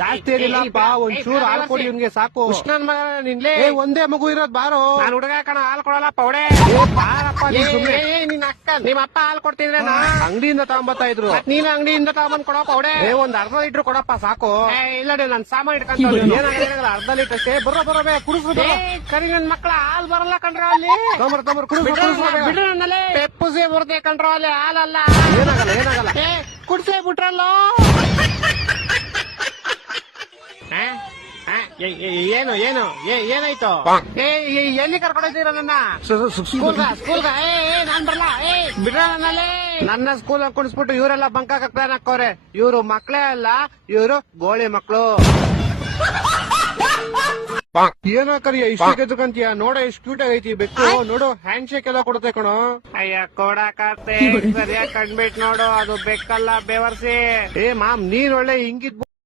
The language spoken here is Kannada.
ಜಾಸ್ತಿ ಏನಿಲ್ಲಪ್ಪ, ಒಂಚೂರು ಹಾಲು ಕೊಡಿ ಇವ್ನಿಗೆ ಸಾಕು. ಕೃಷ್ಣನ್ ಮಗ ನಿನ್ಲೆ ಒಂದೇ ಮಗು ಇರೋದ್ ಬಾರೋ. ನಾನು ಹುಡುಗ ಕಣ ಹಾಲು ಕೊಡಲ್ಲ ಪೌಡೆ. ಬಾರಪ್ಪ ನೀನ್ ಸುಮ್ನೆ. ನಿನ್ನ ಅಕ್ಕ ನಿಮ್ಮ ಅಪ್ಪ ಹಾಲು ಕೊಡ್ತಿದ್ರೆ ಅಂಗಡಿಯಿಂದ ತಗೊಂಬತ್ತಾ ಇದ್ರು. ನೀನು ಅಂಗಡಿಯಿಂದ ತಗೊಂಡ್ ಕೊಡೋ ಪೌಡೆ. ಒಂದ್ ಅರ್ಧ ಲೀಟರ್ ಕೊಡಪ್ಪ ಸಾಕು. ಇಲ್ಲ ನನ್ ಸಾಮಾನ್ ಇಟ್ಕೊಂತ ಏನಾಗಲ್ಲ, ಅರ್ಧ ಲೀಟರ್ ಅಷ್ಟೇ. ಬರೋ ಕುಡಿಸ್ಬಿಟ್ಟು ಕರಿ ನನ್ ಮಕ್ಳ ಹಾಲ್ ಬರಲ್ಲ ಕಣ್ರ ಅಲ್ಲಿ. ಬಿಡ್ರಿ ನನ್ನಲ್ಲಿ ಪೆಪ್ಪುಸೇ ಬರುತ್ತೆ ಕಣ್ರ ಅಲ್ಲಿ, ಹಾಲಲ್ಲ. ಏನಾಗಲ್ಲ ಕುಡ್ಸೇ ಬಿಟ್ರಲ್ಲೋ. ಏನು ಏನಾಯ್ತು? ಎಲ್ಲಿ ಕರ್ಕೊಂಡಿದ್ದೀರ ನನ್ನ? ಸ್ಕೂಲ್ಗ ನಾನ್ ಬರಲ್ಲ. ಬಿಡ್ರ ನನ್ನಲ್ಲಿ. ನನ್ನ ಸ್ಕೂಲ್ ಕುಡಿಸ್ಬಿಟ್ಟು ಇವರೆಲ್ಲ ಬಂಕಾಕ ಪ್ಲಾನ್ ಹಾಕೋರೆ. ಇವ್ರು ಮಕ್ಳೇ ಅಲ್ಲ, ಇವ್ರು ಗೋಳಿ ಮಕ್ಳು. ಏನೋ ಕರಿಯ ಇಷ್ಟು ಕೆದ್ಕಂತೀಯ? ನೋಡ ಎಷ್ಟು ಕ್ಯೂಟ್ ಆಗೈತಿ ಬೆಕ್ಕು. ನೋಡು ಹ್ಯಾಂಡ್ ಶೇಕ್ ಎಲ್ಲ ಕೊಡುತ್ತೆ ಕಣೋ. ಅಯ್ಯ ಕೊಡಕತ್ತೆ ಸರಿಯಾಗಿ ಕಂಡ್ಬಿಟ್ ನೋಡು, ಅದು ಬೆಕ್ಕಲ್ಲ ಬೇವರ್ಸಿ. ಮಾಮ್ ನೀನ್ ಒಳ್ಳೆ ಹಿಂಗಿದ್